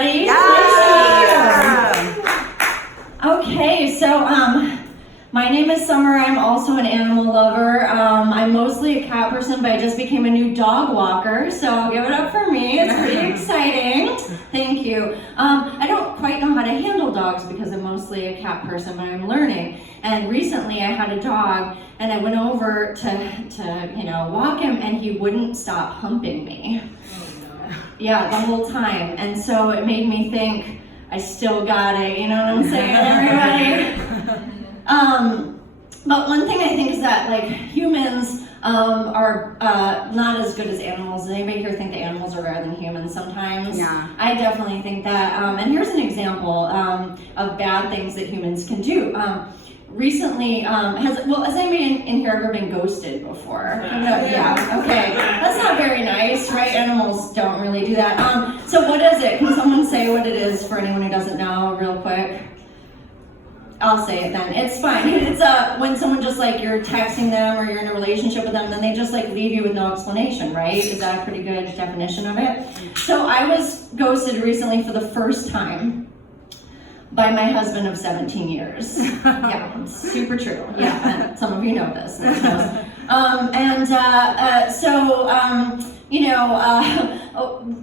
everybody. Yeah. Okay, so my name is Sommer. I'm also an animal lover. I'm mostly a cat person, but I just became a new dog walker, so give it up for me. It's pretty exciting. Thank you. I don't quite know how to handle dogs because I'm mostly a cat person, but I'm learning. And recently I had a dog, and I went over to walk him, and he wouldn't stop humping me. Yeah, the whole time. And so it made me think, I still got it, you know what I'm saying, everybody? But one thing I think is that, like, humans are not as good as animals. Does anybody here think that animals are better than humans sometimes? Yeah. I definitely think that. And here's an example of bad things that humans can do. Recently, has anybody in here ever been ghosted before? Yeah, okay. That's not very nice, right? Animals don't really do that. So what is it? Can someone say what it is for anyone who doesn't know real quick? I'll say it then. It's fine. It's when someone just, like, you're texting them or you're in a relationship with them, then they just, like, leave you with no explanation, right? Is that a pretty good definition of it? So I was ghosted recently for the first time by my husband of 17 years. Yeah, super true. Yeah, some of you know this.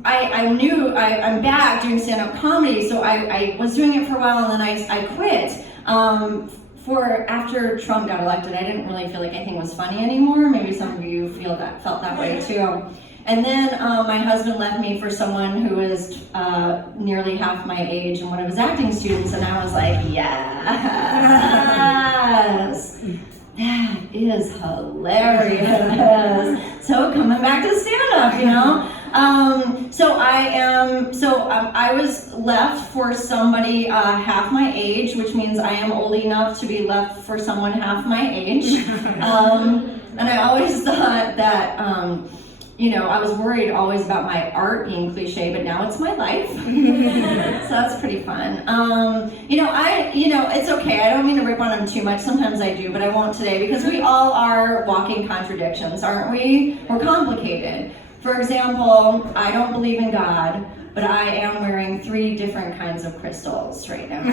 I knew I'm back doing stand-up comedy, so I was doing it for a while, and then I quit. After Trump got elected, I didn't really feel like anything was funny anymore. Maybe some of you felt that way too. And then my husband left me for someone who was nearly half my age and one of his acting students, and I was like, yes, that is hilarious. So coming back to stand-up, you know. I was left for somebody half my age, which means I am old enough to be left for someone half my age. And I always thought that, I was worried always about my art being cliche, but now it's my life. So that's pretty fun. It's okay. I don't mean to rip on them too much. Sometimes I do, but I won't today, because we all are walking contradictions, aren't we? We're complicated. For example, I don't believe in God, but I am wearing 3 different kinds of crystals right now.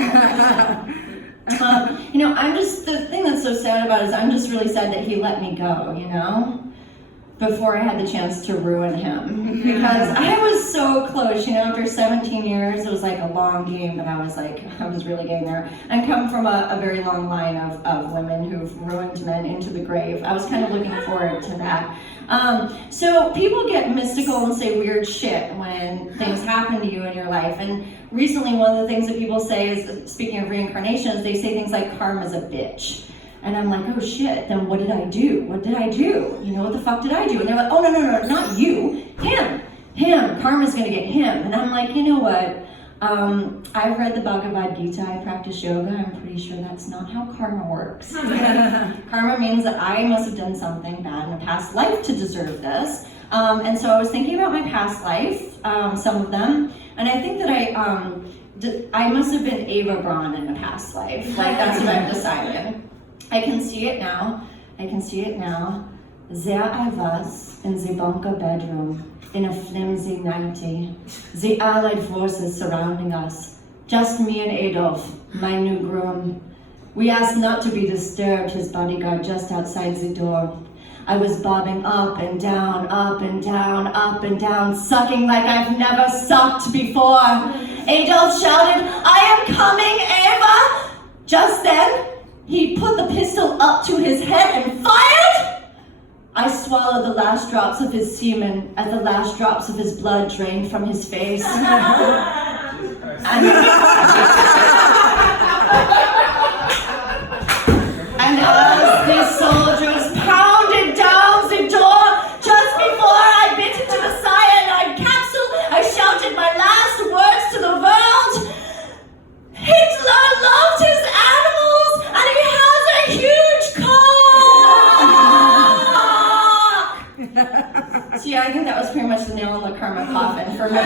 The thing that's so sad about it is I'm just really sad that he let me go, before I had the chance to ruin him. Because I was so close, after 17 years, it was like a long game, but I was really getting there. I come from a very long line of women who've ruined men into the grave. I was kind of looking forward to that. So people get mystical and say weird shit when things happen to you in your life. And recently, one of the things that people say is, speaking of reincarnations, they say things like karma's a bitch. And I'm like, oh shit, then what did I do? What did I do? What the fuck did I do? And they're like, oh, no, not you, him, karma's gonna get him. And I'm like, you know what? I've read the Bhagavad Gita, I practice yoga, I'm pretty sure that's not how karma works. Karma means that I must have done something bad in a past life to deserve this. And so I was thinking about my past life, some of them, and I think that I must have been Eva Braun in a past life. Like, that's what I've decided. I can see it now. There I was in the bunker bedroom, in a flimsy nightie. The allied forces surrounding us. Just me and Adolf, my new groom. We asked not to be disturbed, his bodyguard just outside the door. I was bobbing up and down, sucking like I've never sucked before. Adolf shouted, "I am coming, Eva!" Just then, he put the pistol up to his head and fired! I swallowed the last drops of his semen as the last drops of his blood drained from his face. And as the soldiers pounded down the door, just before I bit into the cyanide capsule, I shouted my last words to the world. Hitler loved his animals, and he has a huge cock! See, I think that was pretty much the nail in the karma coffin for me.